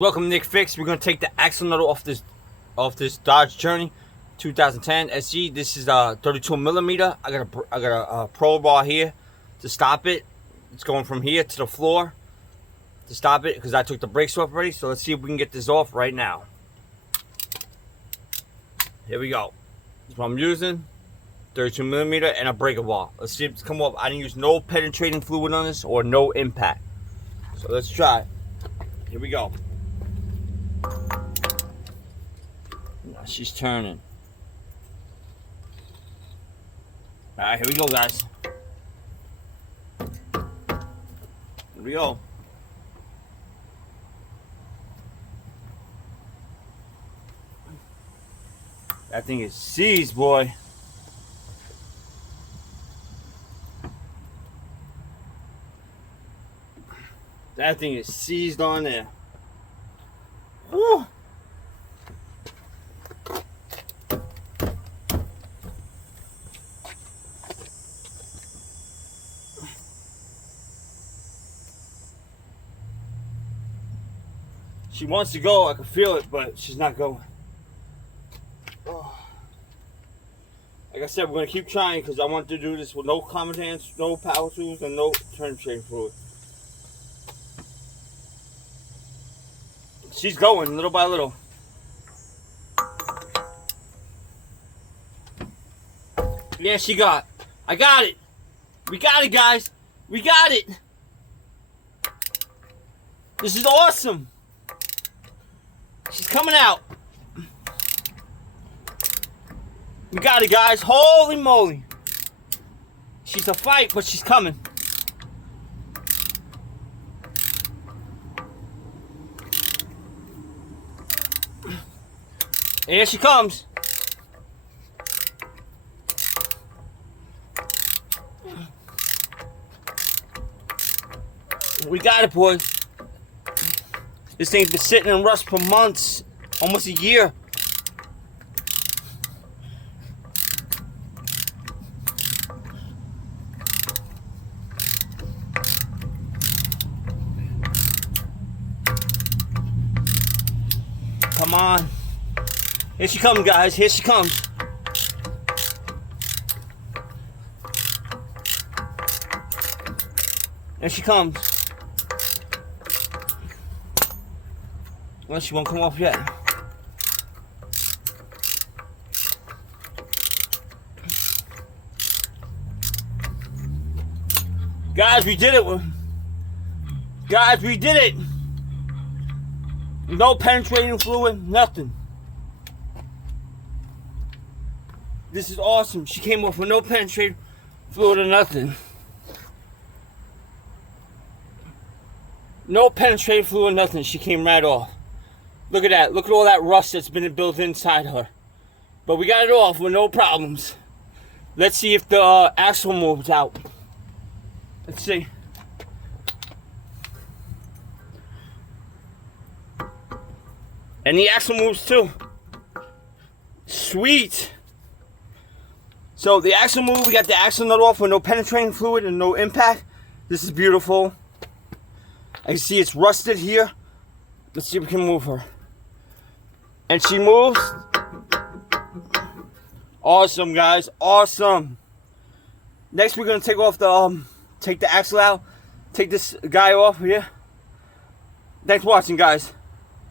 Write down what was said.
Welcome, Nick Fix. We're gonna take the axle nut off this Dodge Journey 2010 SG. This is 32 millimeter. I got a pro bar here to stop it. It's going from here to the floor to stop it because I took the brakes off already. So let's see if we can get this off right now. Here we go. That's what I'm using. 32 millimeter and a breaker bar. Let's see if it's come off. I didn't use no penetrating fluid on this or no impact. So let's try it. Here we go. Now she's turning. Alright, here we go, guys. Here we go. That thing is seized, boy. That thing is seized on there. Woo. She wants to go, I can feel it, but she's not going. Oh. Like I said, we're going to keep trying because I want to do this with no common hands, no power tools, and no turn chain fluid. She's going little by little. Yeah, I got it. We got it, guys. We got it. This is awesome. She's coming out. We got it, guys. Holy moly. She's a fight, but she's coming. Here she comes. We got it, boys. This thing's been sitting in rust for months, almost a year. Come on. Here she comes, guys. Here she comes. There she comes. Well, she won't come off yet. Guys, we did it. Guys, we did it. No penetrating fluid, nothing. This is awesome. She came off with no penetrating fluid or nothing. No penetrating fluid, nothing. She came right off. Look at that. Look at all that rust that's been built inside her. But we got it off with no problems. Let's see if the axle moves out. Let's see. And the axle moves too. Sweet. So the axle move, we got the axle nut off with no penetrating fluid and no impact. This is beautiful. I can see it's rusted here. Let's see if we can move her. And she moves. Awesome, guys. Awesome. Next, we're gonna take off the take the axle out. Take this guy off here. Thanks for watching, guys.